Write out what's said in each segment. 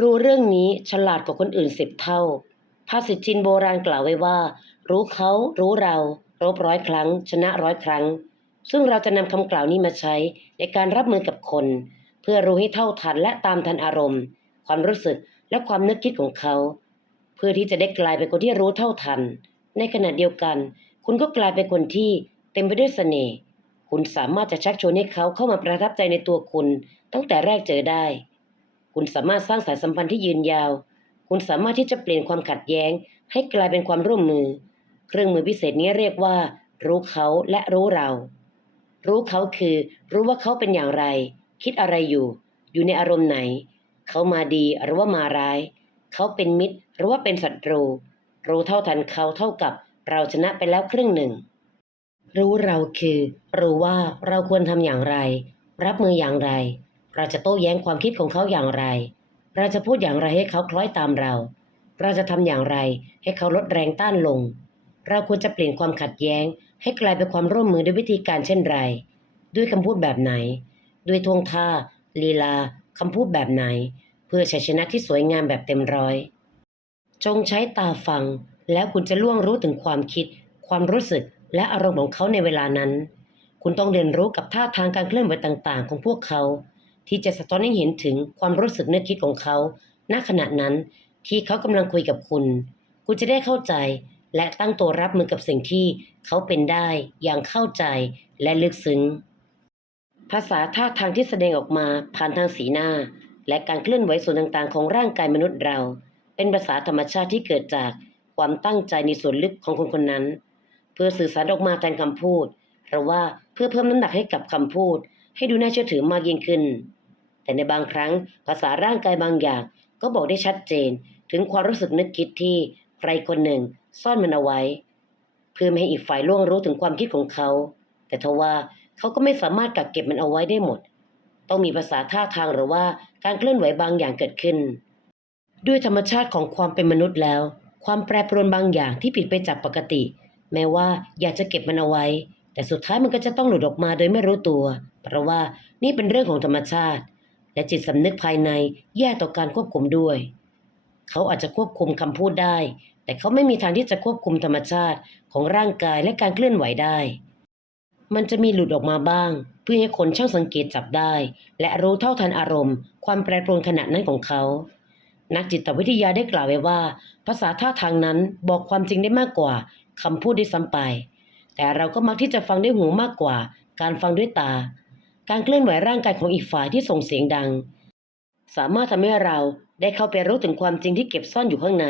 รู้เรื่องนี้ฉลาดกว่าคนอื่นสิบเท่า ภาษิตจีนโบราณกล่าวไว้ว่า รู้เขารู้เรา รบร้อยครั้ง ชนะร้อยครั้ง ซึ่งเราจะนำคำกล่าวนี้มาใช้ในการรับมือกับคน เพื่อรู้ให้เท่าทันและตามทันอารมณ์ ความรู้สึกและความนึกคิดของเขา เพื่อที่จะได้กลายเป็นคนที่รู้เท่าทัน ในขณะเดียวกัน คุณก็กลายเป็นคนที่เต็มไปด้วยเสน่ห์คุณสามารถจะชักชวนให้เขาเข้ามาประทับใจในตัวคุณตั้งแต่แรกเจอได้ คุณสามารถสร้างสายสัมพันธ์ที่ยืนยาว คุณสามารถที่จะเปลี่ยนความขัดแย้ง ให้กลายเป็นความร่วมมือ เครื่องมือพิเศษนี้เรียกว่า รู้เขาและรู้เรา รู้เขาคือ รู้ว่าเขาเป็นอย่างไร คิดอะไรอยู่ อยู่ในอารมณ์ไหน เขามาดีหรือว่ามาร้าย เขาเป็นมิตรหรือว่าเป็นศัตรู รู้เท่าทันเขาเท่ากับเราชนะไปแล้วครึ่งหนึ่ง รู้เราคือ รู้ว่าเราควรทำอย่างไร รับมืออย่างไร เราจะโต้แย้งความคิดของเขาอย่างไร เราจะพูดอย่างไรให้เขาคล้อยตามเรา เราจะทำอย่างไรให้เขาลดแรงต้านลง เราควรจะเปลี่ยนความขัดแย้ง ให้กลายเป็นความร่วมมือด้วยวิธีการเช่นไร ด้วยคำพูดแบบไหน ด้วยทวงท่าลีลาคำพูดแบบไหน เพื่อชัยชนะที่สวยงามแบบเต็มร้อย จงใช้ตาฟัง แล้วคุณจะล่วงรู้ถึงความคิด ความรู้สึกและอารมณ์ของเขาในเวลานั้น คุณต้องเรียนรู้กับท่าทางการเคลื่อนไหวต่าง ๆ ของพวกเขา ที่จะสะท้อนให้เห็นถึงความรู้สึกนึกคิดของเขา ณ ขณะนั้นที่เขากำลังคุยกับคุณ คุณจะได้เข้าใจและตั้งตัวรับมือกับสิ่งที่เขาเป็นได้อย่างเข้าใจและลึกซึ้ง ภาษาท่าทางที่แสดงออกมาผ่านทางสีหน้า และการเคลื่อนไหวส่วนต่างๆ ของร่างกายมนุษย์เรา เป็นภาษาธรรมชาติที่เกิดจากความตั้งใจในส่วนลึกของคนคนนั้น เพื่อสื่อสารออกมาแทนคำพูดหรือว่าเพื่อเพิ่มน้ำหนักให้กับคำพูด ให้ดูน่าเชื่อถือมากยิ่งขึ้น แต่ในบางครั้งภาษาร่างกายบางอย่าง ก็บอกได้ชัดเจน ถึงความรู้สึกนึกคิดที่ใครคนหนึ่งซ่อนมันเอาไว้ เพื่อไม่ให้อีกฝ่ายล่วงรู้ถึงความคิดของเขา แต่ทว่าเขาก็ไม่สามารถกักเก็บมันเอาไว้ได้หมด ต้องมีภาษาท่าทางหรือว่าการเคลื่อนไหวบางอย่างเกิดขึ้น ด้วยธรรมชาติของความเป็นมนุษย์แล้ว ความแปรปรวนบางอย่างที่ผิดไปจากปกติ แม้ว่าอยากจะเก็บมันเอาไว้ แต่สุดท้ายมันก็จะต้องหลุดออกมาโดยไม่รู้ตัว เพราะว่านี่เป็นเรื่องของธรรมชาติ และจิตสำนึกภายในแย่ต่อการควบคุมด้วย เขาอาจจะควบคุมคำพูดได้ แต่เขาไม่มีทางที่จะควบคุมธรรมชาติของร่างกายและการเคลื่อนไหวได้ มันจะมีหลุดออกมาบ้าง เพื่อให้คนช่างสังเกตจับได้ และรู้เท่าทันอารมณ์ ความแปรปรวนขณะนั้นของเขา นักจิตวิทยาได้กล่าวไว้ว่า ภาษาท่าทางนั้นบอกความจริงได้มากกว่าคำพูดได้ซ้ำไป แต่เราก็มักที่จะฟังด้วยหูมากกว่า การฟังด้วยตา การเคลื่อนไหวร่างกายของอีกฝ่ายที่ส่งเสียงดัง สามารถทำให้เราได้เข้าไปรู้ถึงความจริงที่เก็บซ่อนอยู่ข้างใน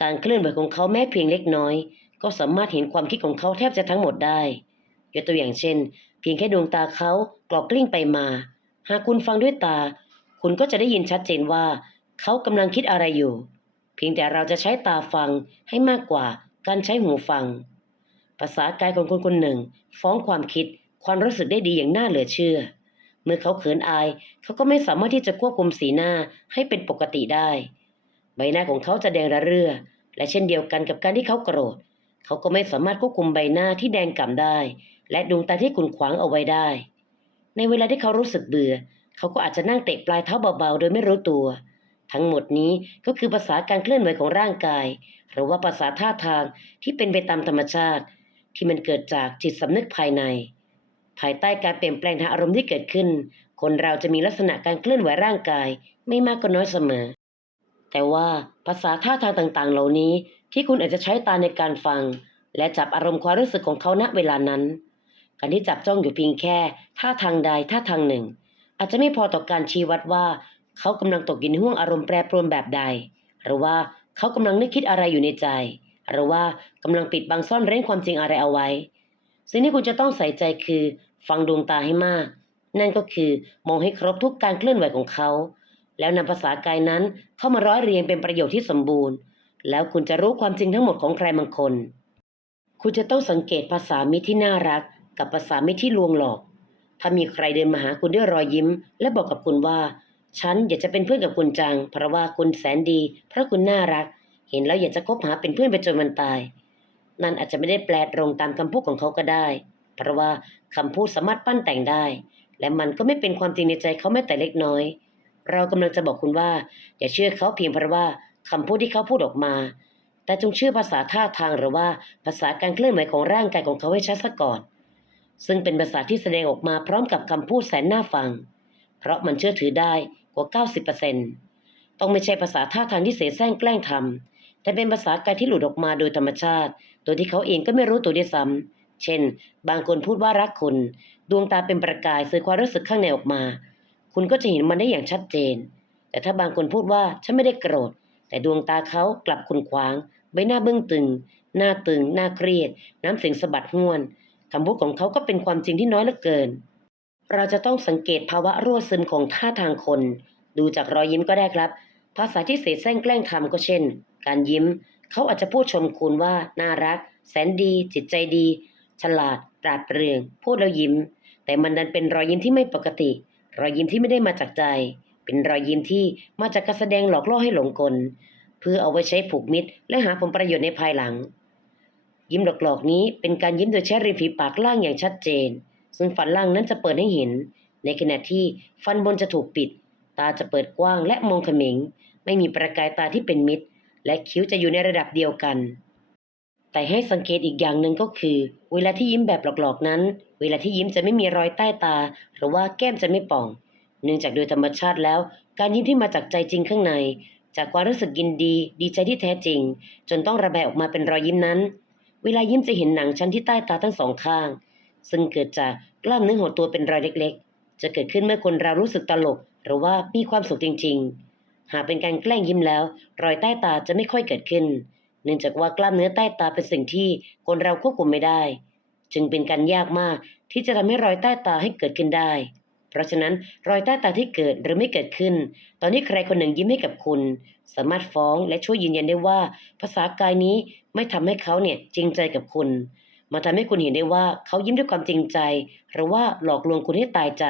การเคลื่อนไหวของเขาแม้เพียงเล็กน้อย ก็สามารถเห็นความคิดของเขาแทบจะทั้งหมดได้ยกตัวอย่างเช่น เพียงแค่ดวงตาเขากรอกกลิ้งไปมา หากคุณฟังด้วยตา คุณก็จะได้ยินชัดเจนว่า เขากำลังคิดอะไรอยู่ เพียงแต่เราจะใช้ตาฟังให้มากกว่าการใช้หูฟัง ภาษากายของคนคนหนึ่ง ฟ้องความคิด ความรู้สึกได้ดีอย่างน่าเหลือเชื่อ เมื่อเขาเขินอาย เขาก็ไม่สามารถที่จะควบคุมสีหน้าให้เป็นปกติได้ ใบหน้าของเขาจะแดงระเรื่อ และเช่นเดียวกันกับการที่เขาโกรธ เขาก็ไม่สามารถควบคุมใบหน้าที่แดงก่ำได้ และดวงตาที่ขุ่นขวางเอาไว้ได้ ในเวลาที่เขารู้สึกเบื่อ เขาก็อาจจะนั่งเตะปลายเท้าเบาๆ โดยไม่รู้ตัว ทั้งหมดนี้ก็คือภาษาการเคลื่อนไหวของร่างกาย หรือว่าภาษาท่าทางที่เป็นไปตามธรรมชาติ ที่มันเกิดจากจิตสำนึกภายใน ภายใต้การเปลี่ยนแปลงทางอารมณ์ที่เกิดขึ้น คนเราจะมีลักษณะการเคลื่อนไหวร่างกาย ไม่มากก็น้อยเสมอ แต่ว่าภาษาท่าทางต่างๆ เหล่านี้ที่คุณอาจจะใช้ตาในการฟัง และจับอารมณ์ความรู้สึกของเขาณเวลานั้น การที่จับจ้องอยู่เพียงแค่ท่าทางใดท่าทางหนึ่ง อาจจะไม่พอต่อการชี้วัดว่า เขากำลังตกอยู่ในห่วงอารมณ์แปรปรวนแบบใด หรือว่าเขากำลังนึกคิดอะไรอยู่ในใจ หรือว่ากำลังปิดบังซ่อนเร้นความจริงอะไรเอาไว้ สิ่งที่คุณจะต้องใส่ใจคือ ฟังดวงตาให้มาก นั่นก็คือมองให้ครบทุกการเคลื่อนไหวของเขา แล้วนำภาษากายนั้นเข้ามาร้อยเรียงเป็นประโยชน์ที่สมบูรณ์ แล้วคุณจะรู้ความจริงทั้งหมดของใครบางคน คุณจะต้องสังเกตภาษามิตรที่น่ารัก กับภาษามิตรที่ลวงหลอก ถ้ามีใครเดินมาหาคุณด้วยรอยยิ้ม และบอกกับคุณว่า ฉันอยากจะเป็นเพื่อนกับคุณจัง เพราะว่าคุณแสนดี เพราะคุณน่ารัก เห็นแล้วอยากจะคบหาเป็นเพื่อนไปจนวันตาย นั่นอาจจะไม่ได้แปลตรงตามคำพูดของเขาก็ได้ เพราะว่าคำพูดสามารถปั้นแต่งได้ และมันก็ไม่เป็นความจริงในใจเขาแม้แต่เล็กน้อย เรากำลังจะบอกคุณว่า อย่าเชื่อเขาเพียงเพราะว่าคำพูดที่เขาพูดออกมา แต่จงเชื่อภาษาท่าทางหรือว่าภาษาการเคลื่อนไหวของร่างกายของเขาให้ชัดซะก่อน ซึ่งเป็นภาษาที่แสดงออกมาพร้อมกับคำพูดแสนน่าฟัง เพราะมันเชื่อถือได้กว่า 90%ต้องไม่ใช่ภาษาท่าทางที่เสแสร้งแกล้งทำแต่เป็นภาษากายที่หลุดออกมาโดยธรรมชาติ โดยที่เขาเองก็ไม่รู้ตัวด้วยซ้ำ เช่น บางคนพูดว่ารักคุณ ดวงตาเป็นประกายสื่อความรู้สึกข้างในออกมา คุณก็จะเห็นมันได้อย่างชัดเจน แต่ถ้าบางคนพูดว่าฉันไม่ได้โกรธ แต่ดวงตาเขากลับคุณขวาง ใบหน้าเบื้องตึง หน้าตึง หน้าเครียด น้ำเสียงสะบัดห้วนคำพูดของเขาก็เป็นความจริงที่น้อยเหลือเกิน เราจะต้องสังเกตภาวะรั่วซึมของท่าทางคน ดูจากรอยยิ้มก็ได้ครับ ภาษาที่เสแสร้งแกล้งทำก็เช่น การยิ้ม เขาอาจจะพูดชมคุณว่าน่ารัก แสนดี จิตใจดี ฉลาดปราดเปรื่องพูดแล้วยิ้ม แต่มันดันเป็นรอยยิ้มที่ไม่ปกติ รอยยิ้มที่ไม่ได้มาจากใจ เป็นรอยยิ้มที่มาจากการแสดงหลอกล่อให้หลงกล เพื่อเอาไว้ใช้ผูกมิตร และหาผลประโยชน์ในภายหลัง ยิ้มหลอกๆนี้เป็นการยิ้มโดยใช้ริมฝีปากล่างอย่างชัดเจน ซึ่งฟันล่างนั้นจะเปิดให้เห็น ในขณะที่ฟันบนจะถูกปิด ตาจะเปิดกว้างและมองเขม็ง ไม่มีประกายตาที่เป็นมิตร และคิ้วจะอยู่ในระดับเดียวกัน แต่ให้สังเกตอีกอย่างหนึ่งก็คือ เวลาที่ยิ้มแบบหลอกๆนั้น เวลาที่ยิ้มจะไม่มีรอยใต้ตา หรือว่าแก้มจะไม่ป่อง เนื่องจากโดยธรรมชาติแล้ว การยิ้มที่มาจากใจจริงข้างใน จากความรู้สึกยินดี ดีใจที่แท้จริง จนต้องระบายออกมาเป็นรอยยิ้มนั้น เวลายิ้มจะเห็นหนังชั้นที่ใต้ตาทั้งสองข้าง ซึ่งเกิดจากกล้ามเนื้อหัวตัวเป็นรอยเล็ก ๆ จะเกิดขึ้นเมื่อคนเรารู้สึกตลก หรือว่ามีความสุขจริง ๆ หากเป็นการแกล้งยิ้มแล้ว รอยใต้ตาจะไม่ค่อยเกิดขึ้น เนื่องจากว่ากล้ามเนื้อใต้ตาเป็นสิ่งที่คนเราควบคุมไม่ได้ จึงเป็นการยากมากที่จะทำให้รอยใต้ตาให้เกิดขึ้นได้ เพราะฉะนั้นรอยใต้ตาที่เกิดหรือไม่เกิดขึ้น ตอนนี้ใครคนหนึ่งยิ้มให้กับคุณ สามารถฟ้องและช่วยยืนยันได้ว่า ภาษากายนี้ไม่ทำให้เขาเนี่ยจริงใจกับคุณ มาทำให้คุณเห็นได้ว่าเขายิ้มด้วยความจริงใจ หรือว่าหลอกลวงคุณให้ตายใจ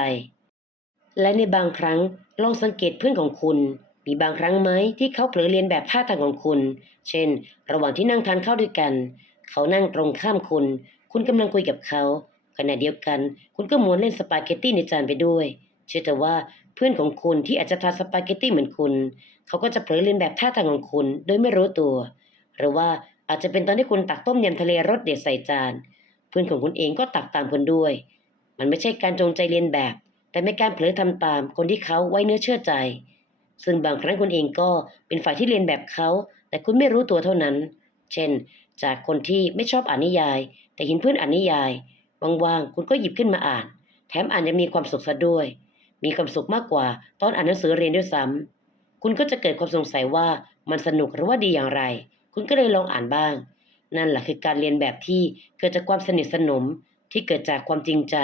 และในบางครั้งลองสังเกตเพื่อนของคุณ มีบางครั้งไหมที่เขาเผลอเรียนแบบท่าทางของคุณ เช่น ระหว่างที่นั่งทานข้าวด้วยกัน เขานั่งตรงข้ามคุณ คุณกำลังคุยกับเขา ขณะเดียวกัน คุณก็ม้วนเล่นสปาเกตตี้ในจานไปด้วย เชื่อแต่ว่าเพื่อนของคุณที่อาจจะทานสปาเกตตี้เหมือนคุณ เขาก็จะเผลอเลียนแบบท่าทางของคุณ โดยไม่รู้ตัว หรือว่าอาจจะเป็นตอนที่คุณตักต้มยำทะเลรสเด็ดใส่จาน เพื่อนของคุณเองก็ตักตามคุณด้วย มันไม่ใช่การจงใจเลียนแบบ แต่เป็นการเผลอทำตามคนที่เขาไว้เนื้อเชื่อใจ ซึ่งบางครั้งคุณเองก็เป็นฝ่ายที่เรียนแบบเขา แต่คุณไม่รู้ตัวเท่านั้น เช่น จากคนที่ไม่ชอบอ่านนิยาย แต่เห็นเพื่อนอ่านนิยายว่างๆคุณก็หยิบขึ้นมาอ่าน แถมอ่านยังมีความสุขซะด้วย มีความสุขมากกว่า ตอนอ่านหนังสือเรียนด้วยซ้ำคุณก็จะเกิดความสงสัยว่ามันสนุกหรือว่าดีอย่างไร คุณก็เลยลองอ่านบ้าง นั่นแหละคือการเรียนแบบที่เกิดจากความสนิทสนมที่เกิดจากความจริงใจ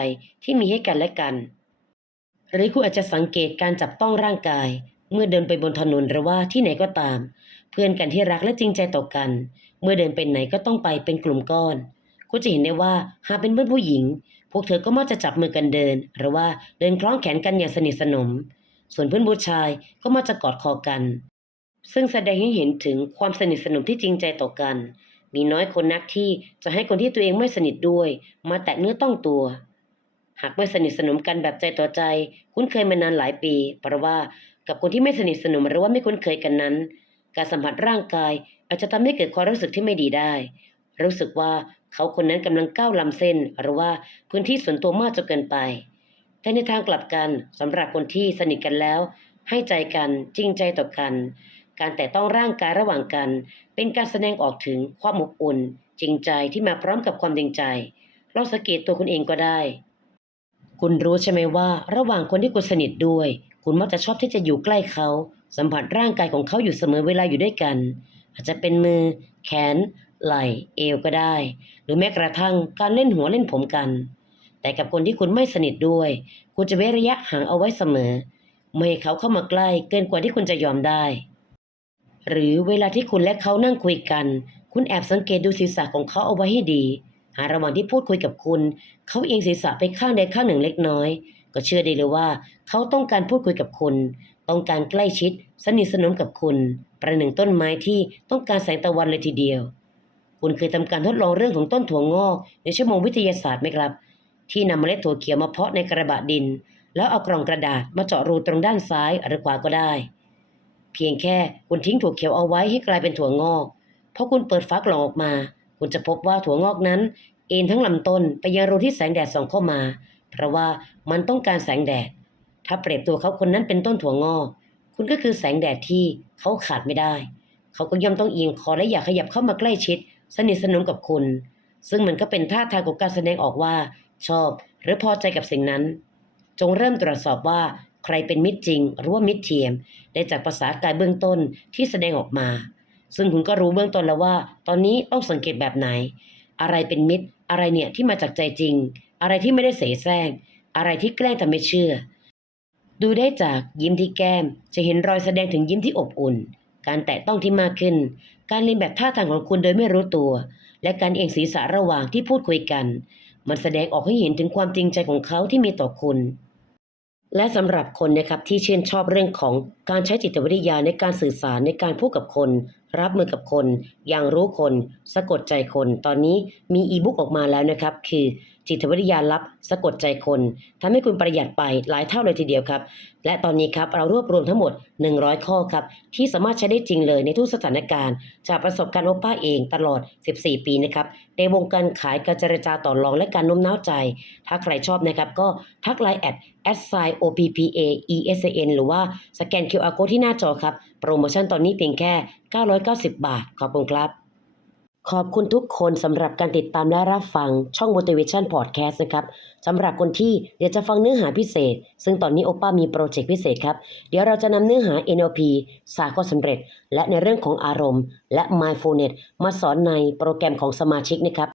ที่มีให้กันและกัน หรือคุณอาจจะสังเกตการจับต้องร่างกาย เมื่อเดินไปบนถนนหรือว่าที่ไหนก็ตาม เพื่อนกันที่รักและจริงใจต่อกัน เมื่อเดินไปไหนก็ต้องไปเป็นกลุ่มก้อนคุณจะเห็นได้ว่าหากเป็นเพื่อนผู้หญิง พวกเธอก็มักจะจับมือกันเดิน หรือว่าเดินคล้องแขนกันอย่างสนิทสนม ส่วนเพื่อนผู้ชายก็มักจะกอดคอกัน ซึ่งแสดงให้เห็นถึงความสนิทสนมที่จริงใจต่อกัน มีน้อยคนนักที่จะให้คนที่ตัวเองไม่สนิทด้วย มาแตะเนื้อต้องตัวหากไม่สนิทสนมกันแบบใจต่อใจ คุ้นเคยมานานหลายปี เพราะว่า กับคนที่ไม่สนิทสนมหรือว่าไม่คุ้นเคยกันนั้น การสัมผัสร่างกายอาจจะทำให้เกิดความรู้สึกที่ไม่ดีได้ รู้สึกว่าเขาคนนั้นกำลังก้าวล้ำเส้น หรือว่าพื้นที่ส่วนตัวมากจนเกินไป แต่ในทางกลับกันสำหรับคนที่สนิทกันแล้ว ให้ใจกันจริงใจต่อกัน การแต่ต้องร่างกายระหว่างกัน เป็นการแสดงออกถึงความอบอุ่น จริงใจที่มาพร้อมกับความจริงใจลองสังเกตตัวคุณเองก็ได้ คุณรู้ใช่ไหมว่า ระหว่างคนที่คุณสนิทด้วย คุณมักจะชอบที่จะอยู่ใกล้เขา สัมผัสร่างกายของเขาอยู่เสมอเวลาอยู่ด้วยกัน อาจจะเป็นมือ แขน ไหล่ เอวก็ได้ หรือแม้กระทั่งการเล่นหัวเล่นผมกัน แต่กับคนที่คุณไม่สนิทด้วย คุณจะเว้นระยะห่างเอาไว้เสมอ ไม่ให้เขาเข้ามาใกล้เกินกว่าที่คุณจะยอมได้ หรือเวลาที่คุณและเขานั่งคุยกัน คุณแอบสังเกตดูศีรษะของเขาเอาไว้ให้ดี หาระหว่างที่พูดคุยกับคุณ เขาเอียงศีรษะไปข้างใดข้างหนึ่งเล็กน้อย ก็เชื่อได้เลยว่า เขาต้องการพูดคุยกับคุณ ต้องการใกล้ชิด สนิทสนมกับคุณ ประหนึ่งต้นไม้ที่ต้องการแสงตะวันเลยทีเดียว คุณเคยทำการทดลองเรื่องของต้นถั่วงอกในชั่วโมงวิทยาศาสตร์ไหมครับ ที่นำเมล็ดถั่วเขียวมาเพาะในกระบะดิน แล้วเอากล่องกระดาษมาเจาะรูตรงด้านซ้ายหรือขวาก็ได้ เพียงแค่คุณทิ้งถั่วเขียวเอาไว้ให้กลายเป็นถั่วงอกพอคุณเปิดฝากล่องออกมา คุณจะพบว่าถั่วงอกนั้น เอ็นทั้งลำต้นไปยังรูที่แสงแดดส่องเข้ามา เพราะว่ามันต้องการแสงแดด ถ้าเปรียบตัวเขาคนนั้นเป็นต้นถั่วงอกคุณก็คือแสงแดดที่เขาขาดไม่ได้ เขาก็ย่อมต้องเอียงคอและอยากขยับเข้ามาใกล้ชิด สนิทสนมกับคุณ ซึ่งมันก็เป็นท่าทางของการแสดงออกว่า ชอบหรือพอใจกับสิ่งนั้น จงเริ่มตรวจสอบว่าใครเป็นมิตรจริง หรือว่ามิตรเทียม ได้จากภาษากายเบื้องต้นที่แสดงออกมา ซึ่งคุณก็รู้เบื้องต้นแล้วว่า ตอนนี้ต้องสังเกตแบบไหน อะไรเป็นมิตร อะไรเนี่ยที่มาจากใจจริง อะไรที่ไม่ได้เสแสร้ง อะไรที่แกล้งทำไม่เชื่อ ดูได้จากยิ้มที่แก้ม จะเห็นรอยแสดงถึงยิ้มที่อบอุ่น การแตะต้องที่มากขึ้น การเลียนแบบท่าทางของคุณโดยไม่รู้ตัว และการเอียงศีรษะระหว่างที่พูดคุยกัน มันแสดงออกให้เห็นถึงความจริงใจของเขาที่มีต่อคุณ และสำหรับคนนะครับที่ชื่นชอบเรื่องของการใช้จิตวิทยาในการสื่อสารในการพูดกับคนรับมือกับคน อย่างรู้คน สะกดใจคน ตอนนี้มีอีบุ๊กออกมาแล้วนะครับ คือ จิตวิทยาลับสะกดใจคนทำให้คุณประหยัดไปหลายเท่าเลยทีเดียวครับ และตอนนี้ครับเรารวบรวมทั้งหมด 100 ข้อครับ ที่สามารถใช้ได้จริงเลยในทุกสถานการณ์ จากประสบการณ์โอป้าเองตลอด 14 ปีนะครับในวงการขายการเจรจาต่อรองและการโน้มน้าวใจ ถ้าใครชอบนะครับ ก็ทักไลน์แอด s i o p p a e s a n หรือว่าสแกน QR code ที่หน้าจอครับ โปรโมชั่นตอนนี้เพียงแค่ 990 บาท ขอบคุณครับ ขอบคุณทุกคนสำหรับการติดตามและรับฟังช่อง Motivation Podcast นะครับสำหรับคนที่อยากจะฟังเนื้อหาพิเศษ ซึ่งตอนนี้โอป้ามีโปรเจกต์พิเศษครับ เดี๋ยวเราจะนำเนื้อหา NLP สาก็สำเร็จ และในเรื่องของอารมณ์ และ Mindfulness มาสอนในโปรแกรมของสมาชิกนะครับ